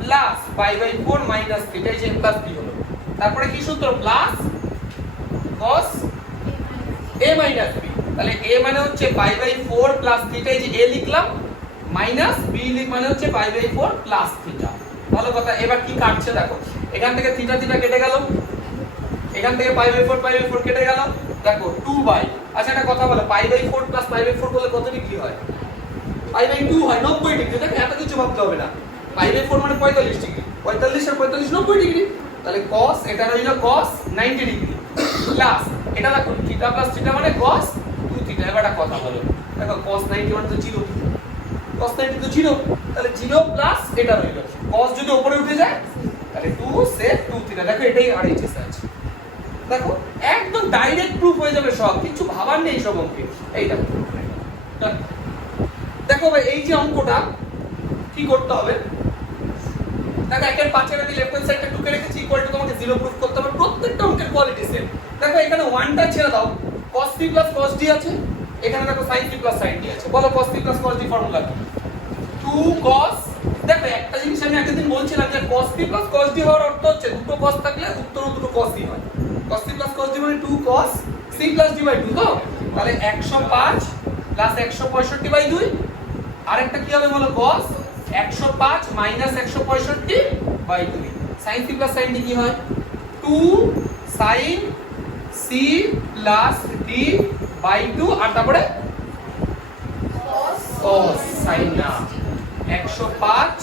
প্লাস π/4 মাইনাস থিটা, এই যে a প্লাস b হলো, তারপরে কি সূত্র? Plus cos a minus b, তাহলে a মানে হচ্ছে π/4 প্লাস থিটা, এই যে a লিখলাম, মাইনাস b মানে হচ্ছে π/4 প্লাস থিটা। ভালো কথা। এবার কি কাটছে দেখো, এখান থেকে থিটা থিটা কেটে গেল, এখান থেকে π/4 কেটে গেল, দেখো 2 বাই, আচ্ছা একটা কথা বলো, π/4 প্লাস π/4 করলে কত ডিগ্রি হয়? π/2 হয় 90 ডিগ্রি। দেখো এত কিছু ভাবতে হবে না, π/4 মানে 45 ডিগ্রি, 45 আর 45 90 ডিগ্রি, তাহলে cos এটা রইল cos 90 ডিগ্রি প্লাস এটা দেখো থিটা প্লাস থিটা মানে cos 2 থিটা। এবার একটা কথা বলো, দেখো cos 90 মানে তো 0, cos 90 তো 0, তাহলে 0 প্লাস এটা রইল, cos যদি উপরে উঠে যায় তাহলে 2 sec 2 থিটা। দেখো এটাই RHS আছে, দেখো একদম ডাইরেক্ট প্রুফ হয়ে যাবে, সব কিছু ভাবার নেই সব অঙ্কে। এই দেখো, দেখো ভাই এই যে অঙ্কটা কি করতে হবে, দেখো একের 5 এর আমি লেফট হ্যান্ড সাইডটা 2 কে রেখেছি ইকুয়াল টু তোমাকে 0 প্রুফ করতে হবে প্রত্যেকটা অঙ্কের কোয়ালিটি সেম দেখো এখানে 1টা ছেড়ে দাও cos c plus cos d আছে এখানে দেখো sin c plus sin d আছে বলো cos c plus cos d formula কি 2 cos দেখো একটা জিনিস আমি আগের দিন বলছিলাম যে cos c plus cos d হওয়ার অর্থ হচ্ছে দুটো cos থাকলে উত্তরও দুটো cos ই হয় cos c plus cos d মানে 2 cos c plus d by 2 তো তাহলে 105 প্লাস 165/2 আরেকটা কি হবে বলো cos 105 minus 165/2 sin c plus sin d কি হয় 2 sin c plus d by 2 আর তারপরে cos sin না 105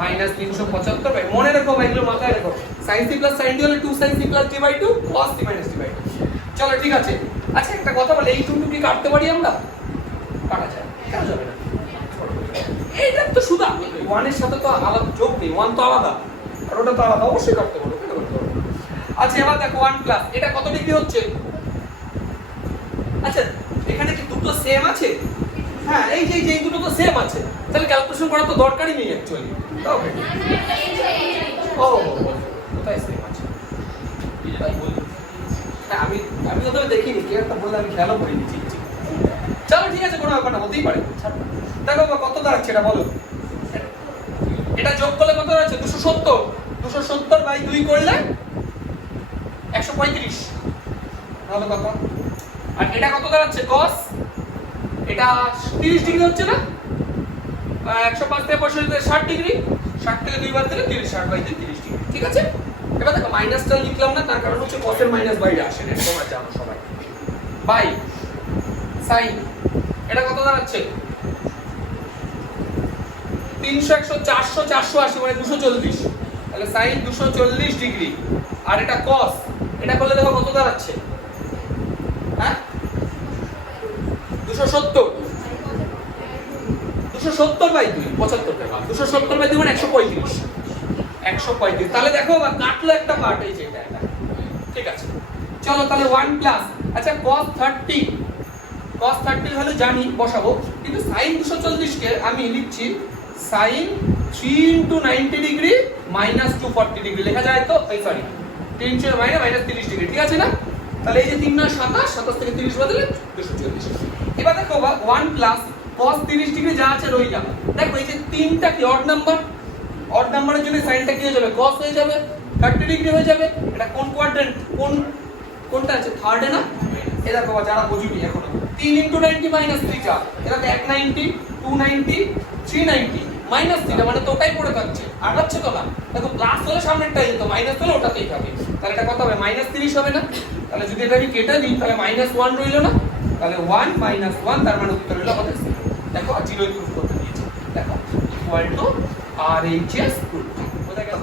মাইনাস 375 ভাই মনে রাখো ভাই এগুলো মাথায় রাখো sin c plus sin d হলে 2 sin c plus d by 2 cos c minus d by 2 চলো ঠিক আছে আচ্ছা একটা কথা বলে এই দুটো কি কাটতে পারি আমরা কাটা যায় কেন যাবে না এইটা তো শুধু 1 এর সাথে তো আলাদা যোগ নেই 1 তো আলাদা আর ওটা তো আলাদা অবশ্যই করতে পারো কেন করতে পারো আচ্ছা এবার দেখো 1 প্লাস এটা কত ডিগ্রি হচ্ছে আচ্ছা এখানে কি দুটো সেম আছে হ্যাঁ এই যে এই দুটো তো সেম আছে তাহলে ক্যালকুলেশন করা তো দরকারই নেই অ্যাকচুয়ালি তাও ও কোথায় সেম আছে তাই বলি হ্যাঁ আমি তো দেখিনি কি একটা বললে আমি খেয়ালও করিনি ঠিক চলো ঠিক আছে কোনো ব্যাপার না হতেই পারে দেখো কত দাঁড়াচ্ছে এটা বলো এটা যোগ করলে কত দাঁড়াচ্ছে 270/2 করলে 135 তাহলে কত আর এটা কত দাঁড়াচ্ছে cos এটা 30 ডিগ্রি হচ্ছে না 105 থেকে 60 ডিগ্রি 60 থেকে 2 বার দিলে 30 60/2 30 ডিগ্রি ঠিক আছে এবার দেখো মাইনাসটা লিখলাম না তার কারণ হচ্ছে cos এর মাইনাস বাইরে আসে না তোমরা জানো সবাই বাই sin এটা কত দাঁড়াচ্ছে 300 100 400 480 মানে 240 তাহলে sin 240 ডিগ্রি আর এটা cos এটা করলে দেখো কত দাঁড়াচ্ছে হ্যাঁ 270/2 270/2 মানে 135 তাহলে দেখো কাটলো একটা পার্ট এই যে এটা ঠিক আছে চলো তাহলে 1 প্লাস আচ্ছা cos 30 এর ভ্যালু জানি বসাবো কিন্তু sin 240 কে আমি লিখছি sin 3 * 90 ডিগ্রি - 240 ডিগ্রি লেখা যায় তো এই সরি 300 - 30 ডিগ্রি ঠিক আছে না তাহলে এই যে 3 9 27 27 থেকে 30 বদলে 240 এবার দেখো 1 প্লাস cos 30 ডিগ্রি যা আছে রয়ে যাবে দেখো এই যে 3টা কি অড নাম্বারের জন্য সাইনটা কি হয়ে যাবে cos হয়ে যাবে 30 ডিগ্রি হয়ে যাবে এটা কোন কোয়াড্রেন্ট কোনটা আছে থার্ডে না এই দেখো যারা বুঝুনি এখনো 3 * 90 - 3 এটা তো 190 290 390 মাইনাস 3 মানে তো ওটাই পড়ে থাকছে আগাচ্ছে তো না দেখো প্লাস হলে সামনেরটাই যেত মাইনাস হলে ওটাতেই থাকে তাহলে এটা কত হবে -30 হবে না তাহলে যদি এটা আমি কেটে দিই তাহলে -1 রইলো না তাহলে 1 - 1 তার মানে উত্তর হলো আমাদের 0 দেখো আর 0 প্রুফ করতে দিয়েছে দেখো ইকুয়াল টু RHS প্রুফ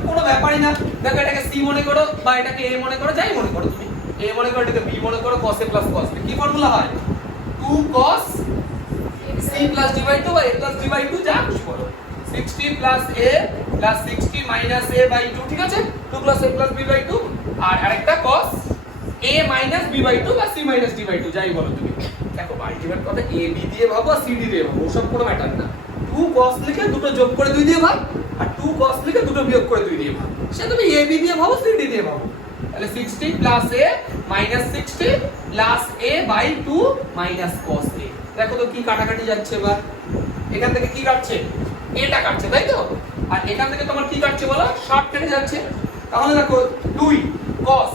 কোনো ব্যাপারই না দেখো এটাকে C মনে করো বা এটাকে A মনে করো যাই মনে করো তুমি A মনে করো এটাকে B মনে করো cos A plus cos B কি ফর্মুলা হয় 2 cos C plus D by 2 বা A plus D by 2 যা খুশি বলো 60 plus A plus 60 minus A by 2 ঠিক আছে 2 plus A plus B by 2 আর আরেকটা cos A minus B by 2 বা C minus D by 2 যাই বলো তুমি দেখো আলটিমেট কথা A B দিয়ে ভাবো আর C D দিয়ে ভাবো ওসব কোনো ম্যাটার না 2 cos লিখে দুটো যোগ করে 2 দিয়ে ভাগ আর 2 cos লিখে দুটো বিয়োগ করে 2 দিয়ে ভাগ সে তুমি A B দিয়ে ভাবো C D দিয়ে ভাবো তাহলে 60 plus A minus 60 plus A by 2 minus cos A দেখো তো কি কাটাকাটি যাচ্ছে এবার এখান থেকে কি কাটছে এটা কাটছে তাই তো আর এখান থেকে তোমার কি কাটছে বলো 60 কেটে যাচ্ছে তাহলে দেখো 2 cos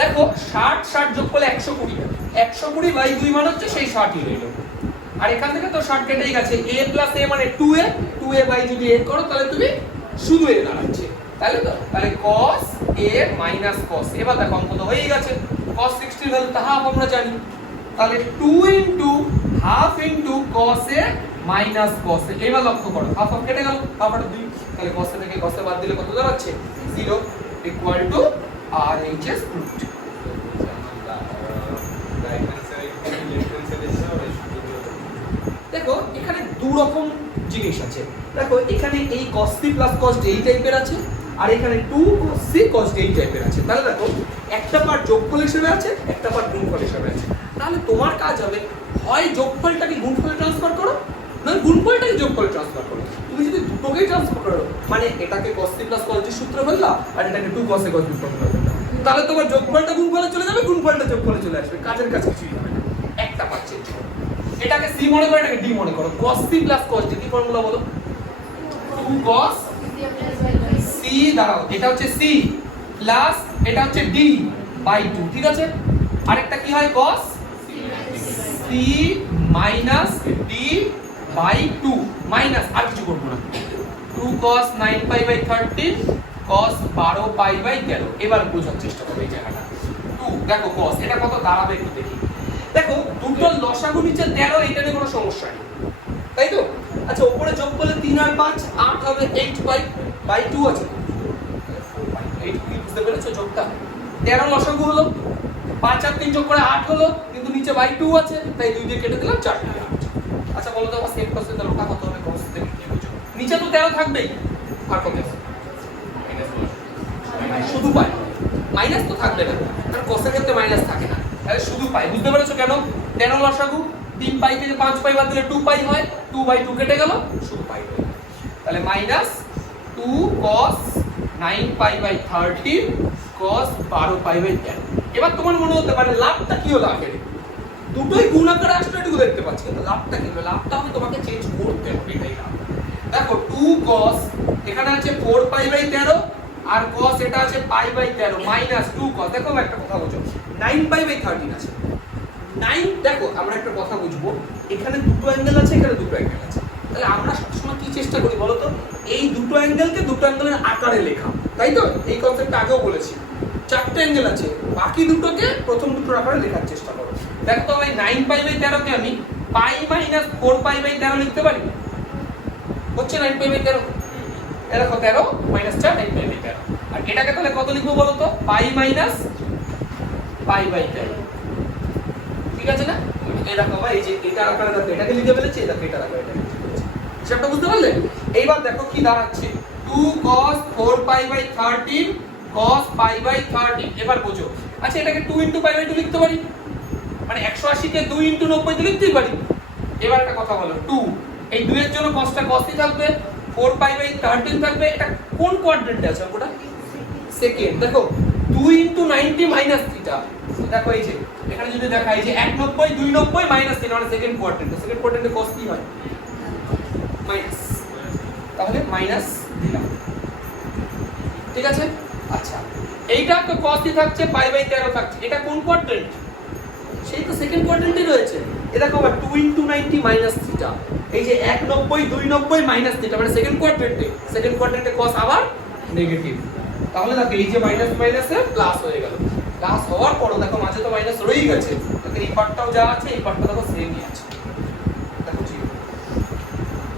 দেখো 60 যোগ করলে 120 120/2 মানে হচ্ছে সেই 60ই রইল আর এখান থেকে তো 60 কেটেই গেছে A plus A মানে 2A বাই যদি A করো তাহলে তুমি শুধু A দাঁড়াচ্ছে তাহলে তো তাহলে cos A minus cos এবার দেখো অঙ্ক তো হয়েই গেছে cos 60 এর ভ্যালু তা হাফ আমরা জানি তাহলে 2 into half into cos A minus cos A এবার লক্ষ্য করো হাফ কেটে গেল হাফ আর 2 তাহলে cos A থেকে cos A বাদ দিলে কত দাঁড়াচ্ছে 0 equal to RHS proved দেখো এখানে দু রকম জিনিস আছে দেখো এখানে এই cos C plus cos D এই টাইপের আছে আর এখানে 2 cos C cos D এই টাইপের আছে তাহলে দেখো একটা পার্ট যোগফল হিসেবে আছে একটা পার্ট গুণফল হিসেবে আছে তাহলে তোমার কাজ হবে হয় যোগফলটাকে গুণফলে ট্রান্সফার করো নয় গুণফলটাকে যোগফলে ট্রান্সফার করো তুমি তুমি যদি দুটোকেই ট্রান্সফার করো মানে এটাকে cos c plus cos d সূত্র ফেললা আর এটাকে 2 cos a cos b সূত্র ফেললা, তাহলে তোমার যোগফলটা গুণফলে চলে যাবে, গুণফলটা যোগফলে চলে আসবে, কাজের কাজ কিছুই হবে না, একটা পার্ট চেঞ্জ করো। এটাকে c মনে করো, এটাকে d মনে করো। cos c plus cos d কি ফর্মুলা বলো? 2 cos c, দাঁড়াও, এটা হচ্ছে c প্লাস এটা হচ্ছে d বাই 2, ঠিক আছে? আরেকটা কি হয়? cos c minus d by 2 minus আর কিছু করব না, 2 cos 9 pi by 13 cos 12 pi by 13। এবার বোঝার চেষ্টা করো এই জায়গাটা। 2 দেখো cos এটা কত দাঁড়াবে একটু দেখি। দেখো দুটোর লসাগু নিচে 13, এটা নিয়ে কোনো সমস্যা নেই, তাই তো? আচ্ছা উপরে যোগ করলে 3 আর 5 8 হবে, 8 pi বাই 2 আছে, 8 কি বুঝতে পেরেছো যোগটা? 13 লসাগু হলো, 5 আর 3 যোগ করে 8 হলো, কিন্তু নিচে বাই 2 আছে, তাই 2 দিয়ে কেটে দিলাম, 4 দিয়ে 8। আচ্ছা বলো তো আমার সেম প্রসেস এর ওটা কত হবে? cos থেকে কি বুঝো? নিচে তো 13 থাকবেই, আর কত আছে? শুধু পাই, মাইনাস তো থাকবে না, কারণ cos এর ক্ষেত্রে মাইনাস থাকে না, তাহলে শুধু পাই। বুঝতে পেরেছো কেন? 13 লসাগু, 3 পাই থেকে 5 পাই বাদ দিলে 2 পাই হয়, 2 বাই 2 কেটে গেল, শুধু পাই হলো। তাহলে minus 2 cos 9 pi by 13 cos 12 pi by 13। এবার তোমার মনে হতে পারে লাভটা কি হলো? আগে দুটোই গুণ আকারে আসলে এটুকু দেখতে পাচ্ছি, কিন্তু লাভটা কি হলো? লাভটা হবে তোমাকে চেঞ্জ করতে হবে, এটাই লাভ। দেখো 2 cos এখানে আছে 4 পাই বাই 13 আর cos এটা আছে পাই বাই 13 মাইনাস 2 cos। দেখো একটা কথা বুঝো, 9 পাই বাই 13 আছে, 9 দেখো আমরা একটা কথা বুঝবো, এখানে দুটো অ্যাঙ্গেল আছে, এখানে দুটো অ্যাঙ্গেল আছে, তাহলে আমরা সবসময় কি চেষ্টা করি বলো তো? এই দুটো অ্যাঙ্গেলকে দুটো অ্যাঙ্গেলের আকারে লেখা, তাই তো? এই কনসেপ্টটা আগেও বলেছি। 4টে অ্যাঙ্গেল আছে, বাকি দুটোকে প্রথম দুটোর আকারে লেখার চেষ্টা করো। দেখো তো ভাই 9 পাই বাই 13 কে আমি পাই মাইনাস 4 পাই বাই 13 লিখতে পারি, হচ্ছে 9 পাই বাই 13। এর দেখো 13 মাইনাস 4 9 পাই বাই 13। আর এটাকে তাহলে কত লিখবো বলো তো? পাই মাইনাস পাই বাই 13, ঠিক আছে না? এই দেখো ভাই, এই যে এটা আকারে দেখো, এটাকে লিখে ফেলেছি, এটা এটা আকারে এটা লিখে ফেলেছি, সেটা বুঝতে পারলে? এইবার দেখো কি দাঁড়াচ্ছে, 2 cos 4 pi by 13 cos pi by 13। এবার বোঝো, আচ্ছা এটাকে 2 ইনটু পাই বাই 2 লিখতে পারি, মানে 180 কে 2 ইনটু 90 দিয়ে লিখতেই পারি। এবার একটা কথা বলো, 2 এই 2 এর জন্য cosটা cosই থাকবে, 4 পাই বাই 13 থাকবে। এটা কোন কোয়াড্রেন্টে আছে অঙ্কটা? সেকেন্ড। দেখো 2 ইনটু 90 মাইনাস থিটা, দেখো এই যে এখানে যদি দেখা এই যে 190 290 মাইনাস থিটা মানে সেকেন্ড কোয়াড্রেন্টে, সেকেন্ড কোয়াড্রেন্টে cos কি হয়? মাইনাস, তাহলে মাইনাস দিলাম, ঠিক আছে? আচ্ছা এইটা তো cosই থাকছে, পাই বাই 13 থাকছে, এটা কোন কোয়াড্রেন্ট? সেই তো সেকেন্ড কোয়াড্রেন্টে রয়েছে। এ দেখো আবার 2 ইনটু 90 মাইনাস থিটা, এই যে 190 290 মাইনাস থিটা মানে সেকেন্ড কোয়াড্রেন্টে, সেকেন্ড কোয়াড্রেন্টে cos আবার নেগেটিভ, তাহলে দেখো এই যে মাইনাস মাইনাসে প্লাস হয়ে গেল। প্লাস হওয়ার পর দেখো মাঝে তো মাইনাস রয়েই গেছে, দেখো এই পার্টটাও যা আছে এই পার্টটা দেখো সেমই আছে, দেখো ঠিক,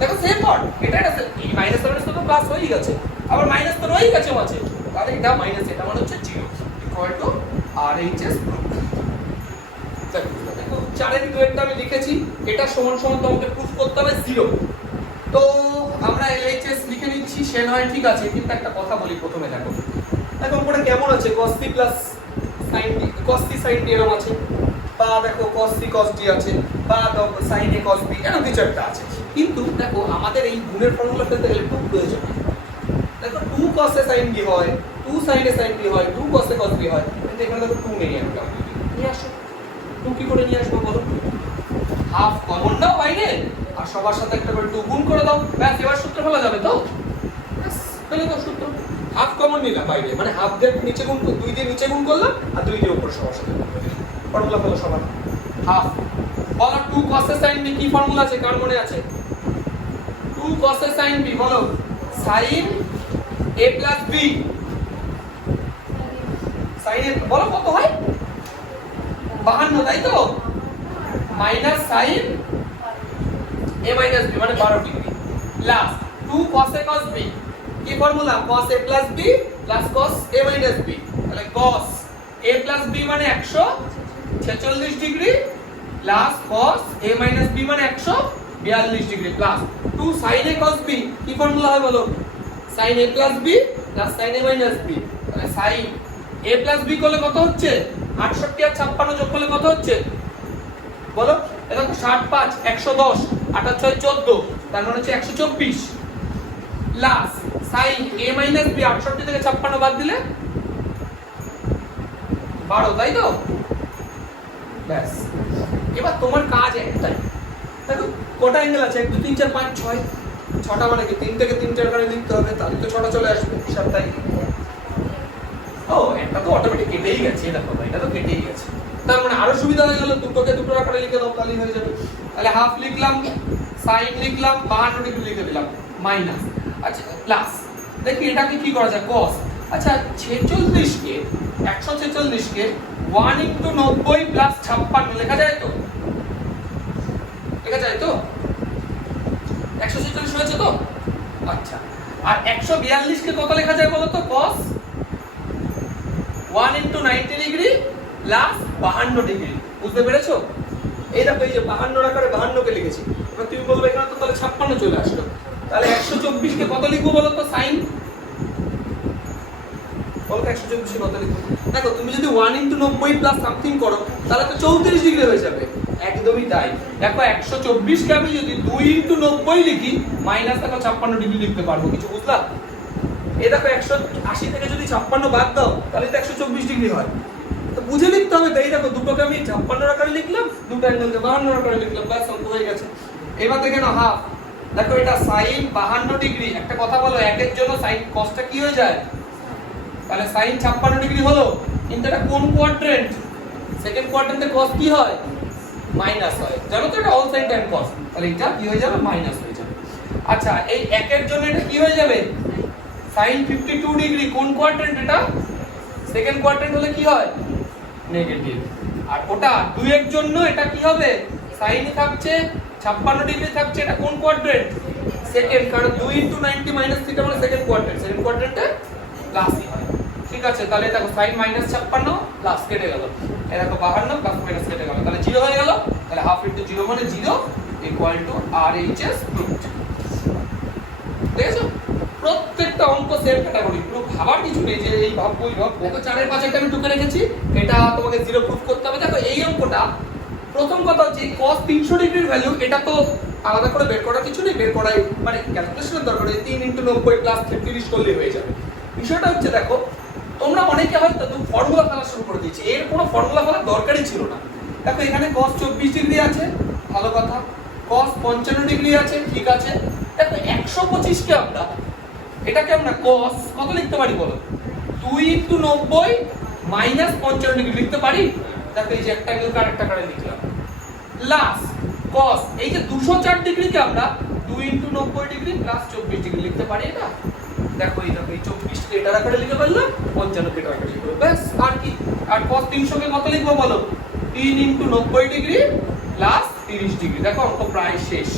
দেখো সেম পার্ট, এটা এই মাইনাস মাইনাস তো প্লাস হয়েই গেছে, আবার মাইনাস তো রয়েই গেছে মাঝে, তাহলে এটা মাইনাস এটা মানে হচ্ছে 0 ইকুয়াল টু RHS প্রুফ। দেখো 4 এর দুয়েরটা আমি লিখেছি, এটা সমান সমান তোমাকে প্রুফ করতে হবে 0। তো আমরা LHS লিখে নিচ্ছি, সে নয় ঠিক আছে, কিন্তু একটা কথা বলি প্রথমে। দেখো দেখো উপরে কেমন আছে cos c plus sin d, cos c sin d এরকম আছে, বা দেখো cos c cos d আছে, বা দেখো sin a cos b এরকম কিছু একটা আছে। কিন্তু দেখো আমাদের এই গুণের ফর্মুলা ফেলতে গেলে খুব প্রয়োজন। দেখো 2 cos a sin b হয়, 2 sin a sin b হয়, 2 cos a cos b হয়, কিন্তু এখানে দেখো 2 নেই, একটা নিয়ে আসো। 2 কি করে নিয়ে আসবো বলো? হাফ কমন নাও বাইরে, আর সবার সাথে একটা করে 2 গুণ করে দাও, ব্যাস এবার সূত্র ফেলা যাবে তো? ব্যাস ফেলে দাও সূত্র। হাফ কমন নিলাম বাইরে, মানে হাফ দিয়ে নিচে গুণ, 2 দিয়ে নিচে গুণ করলাম আর 2 দিয়ে উপরে সবার সাথে গুণ করলাম, ফর্মুলা হলো সমান হাফ। বলো 2 cos a sin b কি ফর্মুলা আছে, কার মনে আছে? 2 cos a sin b বলো, sin a plus b, sin a বলো কত হয়? 52, তাই তো? Minus sin a minus b মানে 12 degree plus 2 cos a cos b, কি formula? cos a plus b plus cos a minus b, তাহলে cos a plus b মানে 146 degree plus cos a minus b মানে 142 degree plus 2 sin a cos b, কি formula হয় বলো? sin a plus b plus sin a minus b, তাহলে sin a plus b করলে কত হচ্ছে? 68 আর 56 যোগ করলে কত হচ্ছে বলো? এটা তো 65 110 8 6 14, তার মানে হচ্ছে 124। Plus sin a minus b 68 থেকে 56 বাদ দিলে 12 তাই তো ব্যাস এবার তোমার কাজ একটাই দেখো কটা অ্যাঙ্গেল আছে 1 2 3 4 5 6 ছটা মানে কি 3 থেকে 3 করে লিখতে হবে তাহলে তো ছটা চলে আসবে হিসাবটাই ও একটা তো অটোমেটিক কেটেই গেছে দেখো ভাই এটা তো কেটেই গেছে তার মানে আরো সুবিধা হয়ে গেল দুটোকে দুটো আকারে লিখে দাও তাহলেই হয়ে যাবে তাহলে হাফ লিখলাম sin লিখলাম 52 ডিগ্রি লিখে দিলাম মাইনাস আচ্ছা প্লাস দেখি এটাকে কি করা যায় cos আচ্ছা 46 কে 146 কে 1 * 90 + 56 লেখা যায় তো লেখা যায় তো 146 হয়েছে তো আচ্ছা আর 142 কে কত লেখা যায় বলো তো cos 1 * 90 ডিগ্রি প্লাস 52 ডিগ্রি বুঝতে পেরেছো এই দেখো এই যে 52 আকারে 52 কে লিখেছি এবার তুমি বলবে এখানে তো তাহলে 56 চলে আসলো তাহলে 124 কে কত লিখবো বলো তো sin বলো 124 কে কত লিখবো দেখো তুমি যদি 1 * 90 প্লাস সামথিং করো তাহলে তো 34 ডিগ্রি হয়ে যাবে একদমই তাই দেখো 124 কে আমি যদি 2 * 90 লিখি মাইনাস দেখো 56 ডিগ্রি লিখতে পারবো কিছু বুঝলা এই দেখো 180 থেকে যদি 56 বাদ দাও তাহলে তো 124 ডিগ্রি হয় তো বুঝে লিখতে হবে তাই দেখো দুটোকে আমি 56 আকারে লিখলাম দুটো অ্যাঙ্গেলকে 52 আকারে লিখলাম ব্যাস অঙ্ক হয়ে গেছে এবার দেখে নাও হাফ দেখো এটা sin 52 ডিগ্রি একটা কথা বলো একের জন্য sin cosটা কি হয়ে যায় তাহলে sin 56 ডিগ্রি হলো কিন্তু এটা কোন কোয়াড্রেন্ট সেকেন্ড কোয়াড্রেন্টে cos কি হয় মাইনাস হয় জানো তো এটা অল সাইড টাইম cos তাহলে এটা কি হয়ে যাবে মাইনাস হয়ে যাবে আচ্ছা এই একের জন্য এটা কি হয়ে যাবে sin 52 ডিগ্রি কোন কোয়াড্রেন্ট এটা সেকেন্ড কোয়াড্রেন্ট হলে কি হয় নেগেটিভ আর ওটা 2 এর জন্য এটা কি হবে sin থাকছে 56 ডিগ্রি থাকছে এটা কোন কোয়াড্রেন্ট সেকেন্ড কারণ 2 * 90 - থিটা মানে সেকেন্ড কোয়াড্রেন্টে প্লাসই হয় ঠিক আছে তাহলে দেখো sin -56 প্লাস কেটে গেল এই দেখো 52 প্লাস মাইনাস কেটে গেল তাহলে 0 হয়ে গেল তাহলে হাফ * 0 মানে 0 = RHS প্রুফড ঠিক আছে প্রত্যেকটা অঙ্ক সেম ক্যাটাগরি পুরো ভাবার কিছু নেই যে এই ভাব ওই ভাব দেখো 4 এর 5 একটা আমি টুকে রেখেছি এটা তোমাকে 0 প্রুফ করতে হবে দেখো এই অঙ্কটা প্রথম কথা হচ্ছে cos 300 ডিগ্রির ভ্যালু এটা তো আলাদা করে বের করার কিছু নেই বের করাই মানে ক্যালকুলেশনের দরকার নেই 3 * 90 প্লাস 33 করলে হয়ে যাবে বিষয়টা হচ্ছে দেখো তোমরা অনেকে হয়তো ফর্মুলা ফেলা শুরু করে দিয়েছে এর কোনো ফর্মুলা ফেলার দরকারই ছিল না দেখো এখানে cos 24 ডিগ্রি আছে ভালো কথা cos 55 ডিগ্রি আছে ঠিক আছে দেখো 125 কে আমরা এটাকে আমরা cos কত লিখতে পারি বলো 2 * 90 - 55 ডিগ্রি লিখতে পারি দেখো এই যে একটা অ্যাঙ্গেল আরেকটা করে লিখলাম প্লাস cos এই যে 204 ডিগ্রিকে আমরা 2 * 90 ডিগ্রি প্লাস 24 ডিগ্রি লিখতে পারি এটা দেখো এই 24 কে এটা আকারে লিখে ফেললাম 55 কে এটা আকারে লিখবো ব্যাস আর কি আর cos 300 কে কত লিখবো বলো 3 * 90 ডিগ্রি প্লাস 30 ডিগ্রি দেখো অঙ্ক প্রায় শেষ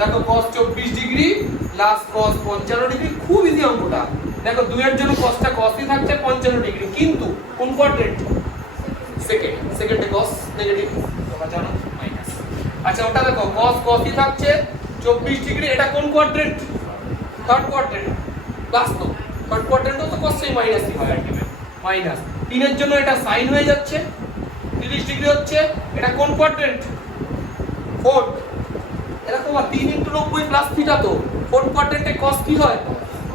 দেখো cos 24 degree plus cos 55 degree খুব ইজি অঙ্কটা দেখো 2 এর জন্য cosটা cosই থাকছে 55 ডিগ্রি কিন্তু কোন কোয়াড্রেন্ট সেকেন্ডে cos নেগেটিভ তোমরা জানো মাইনাস আচ্ছা ওটা দেখো cos cosই থাকছে 24 ডিগ্রি এটা কোন কোয়াড্রেন্ট থার্ড কোয়াড্রেন্ট প্লাস তো থার্ড কোয়াড্রেন্টও তো cos এই মাইনাসই হয় আলটিমেট মাইনাস 3 এর জন্য এটা sin হয়ে যাচ্ছে 30 ডিগ্রি হচ্ছে এটা কোন কোয়াড্রেন্ট ফোর্থ এরকম 3 * 90 প্লাস থিটা তো ফোর্থ কোয়াড্রেন্টে cos কি হয়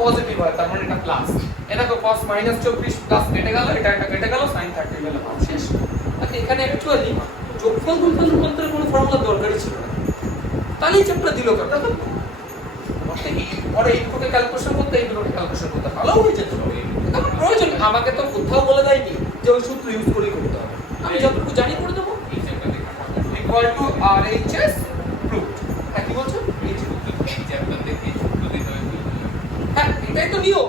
পজিটিভ হয় তার মানে এটা প্লাস এটা তো cos -24 প্লাস কেটে গেল এটা কেটে গেল sin 30 গেল শেষ আচ্ছা এখানে অ্যাকচুয়ালি যোগফল গুণফল রূপান্তরের কোনো ফর্মুলা দরকারই ছিল না তাহলেই চ্যাপ্টার দিল কথা তো পরে এই দুটোকে ক্যালকুলেশন করতে এই দুটোকে ক্যালকুলেশন করতে ভালো হয়ে যেত আমার প্রয়োজন আমাকে তো কোথাও বলে দেয়নি যে ওই সূত্র ইউজ করেই করতে হবে আমি যতটুকু জানি করে দেবো এই চ্যাপ্টার দেখা RHS প্রুফড কি বলছো এই চ্যাপ্টার দেখে সূত্র দিতে হবে হ্যাঁ এটাই তো নিয়ম